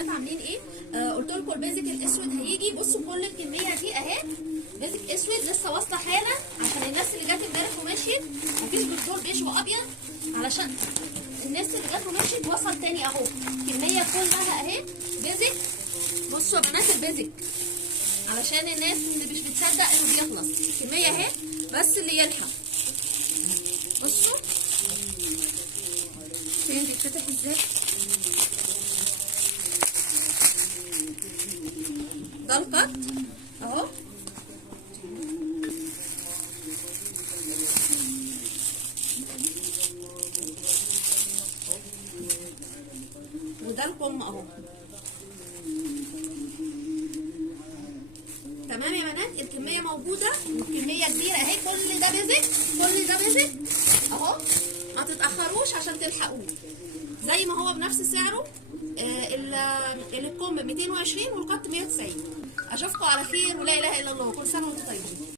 بنات عاملين ايه؟ قلت لكم البيزك الاسود هيجي. بصوا كل الكميه دي اهي بيزك اسود لسه واصله حالا، عشان الناس اللي جت امبارح ومشيت مفيش بالدور بيج وابيض، علشان الناس اللي جت ومشيت وصل تاني اهو. الكميه كلها اهي بيزك. بصوا يا بنات البيزك علشان الناس اللي مش بتصدق انه بيخلص، الكميه اهي بس اللي يلحق. بصوا فين بيتفتح ازاي؟ ده القط اهو، وده الكم اهو. تمام يا بنات، الكميه موجوده والكميه كبيره اهي. كل ده بيزك، كل ده بيزك اهو، ما تتاخروش عشان تلحقوه زي ما هو بنفس سعره. الكم 220 والقط 190. اشوفكم على خير ولا اله الا الله. كل سنه وانتم طيبين.